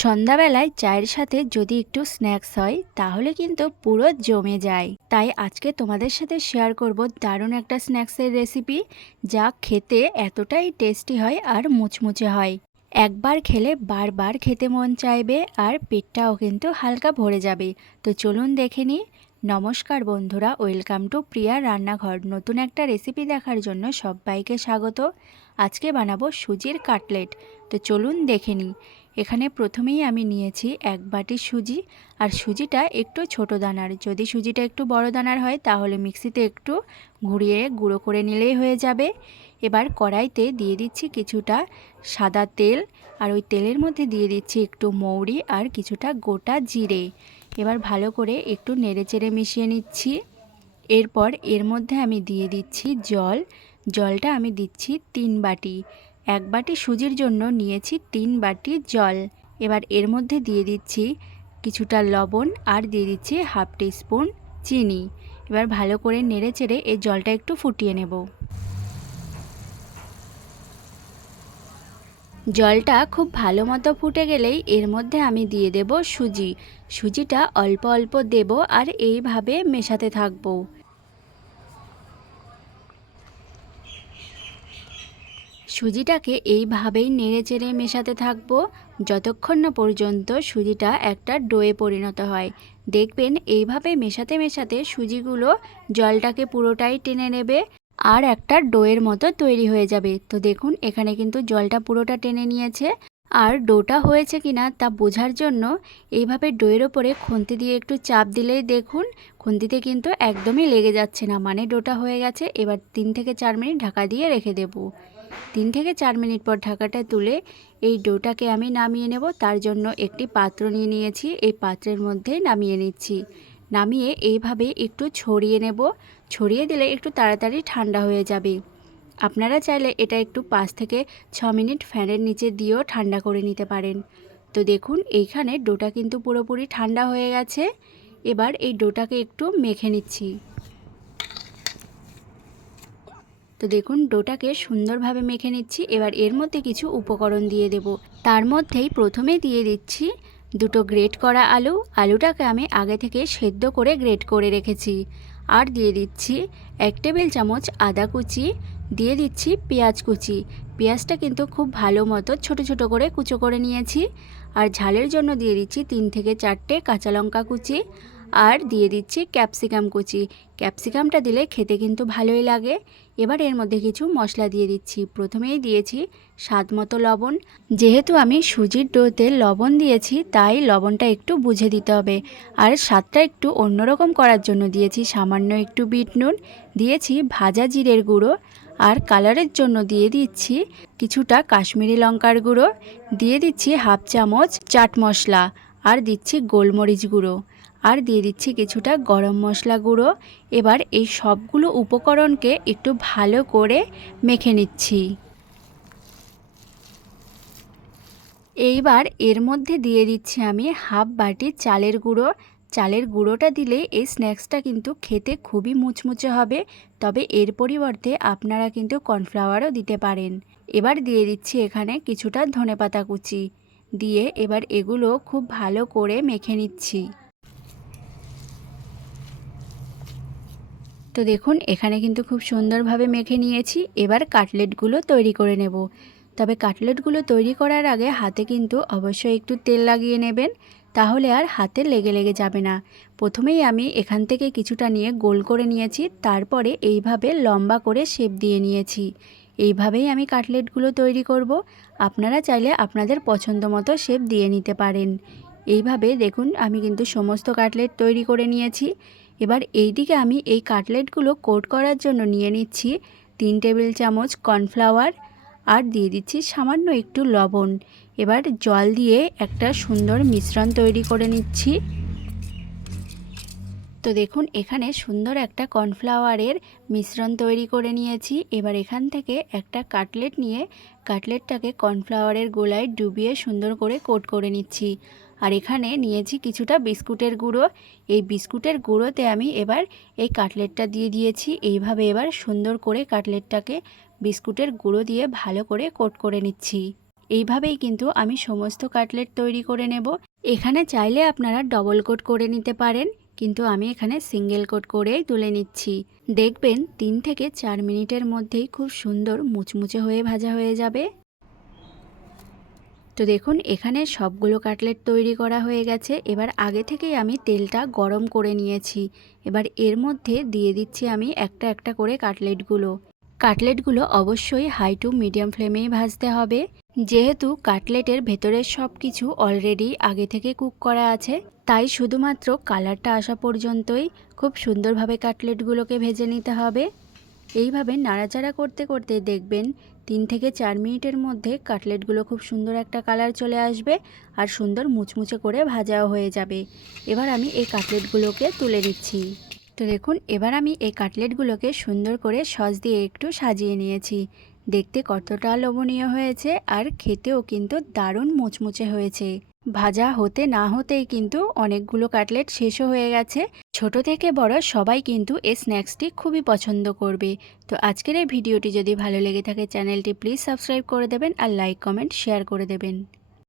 সন্ধ্যাবেলায় চায়ের সাথে যদি একটু স্ন্যাক্স হয়, তাহলে কিন্তু পুরো জমে যায়। তাই আজকে তোমাদের সাথে শেয়ার করব দারুণ একটা স্ন্যাক্সের রেসিপি, যা খেতে এতটাই টেস্টি হয় আর মুচমুচে হয়। একবার খেলে বারবার খেতে মন চাইবে আর পেটটাও কিন্তু হালকা ভরে যাবে। তো চলুন দেখে নিই। নমস্কার বন্ধুরা, ওয়েলকাম টু প্রিয়া রান্নাঘর। নতুন একটা রেসিপি দেখার জন্য সবাইকে স্বাগত। আজকে বানাবো সুজির কাটলেট। তো চলুন দেখে নিই। এখানে প্রথমেই আমি নিয়েছি এক বাটি সুজি, আর সুজিটা একটু ছোট দানার। যদি সুজিটা একটু বড় দানার হয়, তাহলে মিক্সিতে একটু ঘুরিয়ে গুঁড়ো করে নিলেই হয়ে যাবে। এবার কড়াইতে দিয়ে দিচ্ছি কিছুটা সাদা তেল, আর ওই তেলের মধ্যে দিয়ে দিচ্ছি একটু মৌরি আর কিছুটা গোটা জিরে। এবার ভালো করে একটু নেড়েচেড়ে মিশিয়ে নিচ্ছি। এরপর এর মধ্যে আমি দিয়ে দিচ্ছি জল। জলটা আমি দিচ্ছি তিন বাটি। এক বাটি সুজির জন্য নিয়েছি তিন বাটি জল। এবার এর মধ্যে দিয়ে দিচ্ছি কিছুটা লবণ আর দিয়ে দিচ্ছি হাফ স্পুন চিনি। এবার ভালো করে নেড়ে চেড়ে এই জলটা একটু ফুটিয়ে নেব। জলটা খুব ভালো মতো ফুটে গেলেই এর মধ্যে আমি দিয়ে দেব সুজি। সুজিটা অল্প অল্প দেব আর এইভাবে মেশাতে থাকব। সুজিটাকে এইভাবেই নেড়ে চেড়ে মেশাতে থাকব। যতক্ষণ না পর্যন্ত সুজিটা একটা ডোয়ে পরিণত হয়। দেখবেন এইভাবে মেশাতে মেশাতে সুজিগুলো জলটাকে পুরোটাই টেনে নেবে আর একটা ডোয়ের মতো তৈরি হয়ে যাবে। তো দেখুন, এখানে কিন্তু জলটা পুরোটা টেনে নিয়েছে। আর ডোটা হয়েছে কিনা তা বোঝার জন্য এইভাবে ডোয়ের ওপরে খুন্তি দিয়ে একটু চাপ দিলেই দেখুন, খুন্তিতে কিন্তু একদমই লেগে যাচ্ছে না। মানে ডোটা হয়ে গেছে, এবার তিন থেকে চার মিনিট ঢাকা দিয়ে রেখে দেবো। তিন থেকে চার মিনিট পর ঢাকাটা তুলে এই ডোটাকে আমি নামিয়ে নেব। তার জন্য একটি পাত্র নিয়ে নিয়েছি। এই পাত্রের মধ্যে নামিয়ে নিচ্ছি। নামিয়ে এইভাবে একটু ছড়িয়ে নেব। ছড়িয়ে দিলে একটু তাড়াতাড়ি ঠান্ডা হয়ে যাবে। আপনারা চাইলে এটা একটু পাঁচ থেকে ছ মিনিট ফ্যানের নিচে দিয়েও ঠান্ডা করে নিতে পারেন। তো দেখুন, এইখানে ডোটা কিন্তু পুরোপুরি ঠান্ডা হয়ে গেছে। এবার এই ডোটাকে একটু মেখে নিচ্ছি। তো দেখুন, ডোটাকে সুন্দরভাবে মেখে নিচ্ছি। এবার এর মধ্যে কিছু উপকরণ দিয়ে দেব। তার মধ্যেই প্রথমে দিয়ে দিচ্ছি দুটো গ্রেট করা আলু। আলুটাকে আমি আগে থেকে সেদ্ধ করে গ্রেট করে রেখেছি। আর দিয়ে দিচ্ছি এক টেবিল চামচ আদা কুচি। দিয়ে দিচ্ছি পেঁয়াজ কুচি। পেঁয়াজটা কিন্তু খুব ভালো মতো ছোট ছোটো করে কুচো করে নিয়েছি। আর ঝালের জন্য দিয়ে দিচ্ছি তিন থেকে চারটে কাঁচা লঙ্কা কুচি। আর দিয়ে দিচ্ছি ক্যাপসিকাম কুচি। ক্যাপসিকামটা দিলে খেতে কিন্তু ভালোই লাগে। এবার এর মধ্যে কিছু মশলা দিয়ে দিচ্ছি। প্রথমেই দিয়েছি স্বাদ মতো লবণ। যেহেতু আমি সুজির ডোতে লবণ দিয়েছি, তাই লবণটা একটু বুঝে দিতে হবে। আর স্বাদটা একটু অন্যরকম করার জন্য দিয়েছি সামান্য একটু বিট নুন। দিয়েছি ভাজা জিরের গুঁড়ো। আর কালারের জন্য দিয়ে দিচ্ছি কিছুটা কাশ্মীরি লঙ্কার গুঁড়ো। দিয়ে দিচ্ছি হাফ চামচ চাট মশলা। আর দিচ্ছি গোলমরিচ গুঁড়ো। আর দিয়ে দিচ্ছি কিছুটা গরম মশলা গুঁড়ো। এবার এই সবগুলো উপকরণকে একটু ভালো করে মেখে নিচ্ছি। এইবার এর মধ্যে দিয়ে দিচ্ছি আমি হাফ বাটি চালের গুঁড়ো। চালের গুঁড়োটা দিলে এই স্ন্যাক্সটা কিন্তু খেতে খুবই মুচমুচে হবে, তবে এর পরিবর্তে আপনারা কিন্তু কর্নফ্লাওয়ারও দিতে পারেন। এবার দিয়ে দিচ্ছি এখানে কিছুটা ধনেপাতা কুচি। দিয়ে এবার এগুলো খুব ভালো করে মেখে নিচ্ছি। তো দেখুন, এখানে কিন্তু খুব সুন্দরভাবে মেখে নিয়েছি। এবার কাটলেটগুলো তৈরি করে নেব। তবে কাটলেটগুলো তৈরি করার আগে হাতে কিন্তু অবশ্যই একটু তেল লাগিয়ে নেবেন, তাহলে আর হাতে লেগে লেগে যাবে না। প্রথমেই আমি এখান থেকে কিছুটা নিয়ে গোল করে নিয়েছি, তারপরে এইভাবে লম্বা করে শেপ দিয়ে নিয়েছি। এইভাবেই আমি কাটলেটগুলো তৈরি করব। আপনারা চাইলে আপনাদের পছন্দ মতো শেপ দিয়ে নিতে পারেন। এইভাবে দেখুন, আমি কিন্তু সমস্ত কাটলেট তৈরি করে নিয়েছি। এবার এই দিকে আমি এই কাটলেটগুলো কোট করার জন্য নিয়ে নিচ্ছি তিন টেবিল চামচ কর্নফ্লাওয়ার আর দিয়ে দিচ্ছি সামান্য একটু লবণ। এবার জল দিয়ে একটা সুন্দর মিশ্রণ তৈরি করে নিচ্ছি। তো দেখুন, এখানে সুন্দর একটা কর্নফ্লাওয়ারের মিশ্রণ তৈরি করে নিয়েছি। এবার এখান থেকে একটা কাটলেট নিয়ে কাটলেটটাকে কর্নফ্লাওয়ারের গোলায় ডুবিয়ে সুন্দর করে কোট করে নিচ্ছি। আর এখানে নিয়েছি কিছুটা বিস্কুটের গুঁড়ো। এই বিস্কুটের গুঁড়োতে আমি এবার এই কাটলেটটা দিয়ে দিয়েছি। এইভাবে এবার সুন্দর করে কাটলেটটাকে বিস্কুটের গুঁড়ো দিয়ে ভালো করে কোট করে নিচ্ছি। এইভাবেই কিন্তু আমি সমস্ত কাটলেট তৈরি করে নেব। এখানে চাইলে আপনারা ডবল কোট করে নিতে পারেন, কিন্তু আমি এখানে সিঙ্গেল কোট করেই তুলে নিচ্ছি। দেখবেন তিন থেকে চার মিনিটের মধ্যেই খুব সুন্দর মুচমুচে হয়ে ভাজা হয়ে যাবে। তো দেখুন, এখানে সবগুলো কাটলেট তৈরি করা হয়ে গেছে। এবার আগে থেকেই আমি তেলটা গরম করে নিয়েছি। এবার এর মধ্যে দিয়ে দিচ্ছি আমি একটা একটা করে কাটলেটগুলো। কাটলেটগুলো অবশ্যই হাই টু মিডিয়াম ফ্লেমেই ভাজতে হবে। যেহেতু কাটলেটের ভেতরের সব কিছু অলরেডি আগে থেকে কুক করা আছে, তাই শুধুমাত্র কালারটা আসা পর্যন্তই খুব সুন্দরভাবে কাটলেটগুলোকে ভেজে নিতে হবে। এইভাবে নাড়াচাড়া করতে করতে দেখবেন তিন থেকে চার মিনিটের মধ্যে কাটলেটগুলো খুব সুন্দর একটা কালার চলে আসবে আর সুন্দর মুচমুচে করে ভাজাও হয়ে যাবে। এবার আমি এই কাটলেটগুলোকে তুলে নিচ্ছি। তো দেখুন, এবার আমি এই কাটলেটগুলোকে সুন্দর করে সস দিয়ে একটু সাজিয়ে নিয়েছি। দেখতে কতটা লোভনীয় হয়েছে আর খেতেও কিন্তু দারুণ মুচমুচে হয়েছে। ভাজা হতে না হতেই কিন্তু অনেকগুলো কাটলেট শেষও হয়ে গেছে। ছোট থেকে বড় সবাই কিন্তু এই স্ন্যাক্সটি খুবই পছন্দ করবে। তো আজকের এই ভিডিওটি যদি ভালো লেগে থাকে, চ্যানেলটি প্লিজ সাবস্ক্রাইব করে দেবেন আর লাইক, কমেন্ট, শেয়ার করে দেবেন।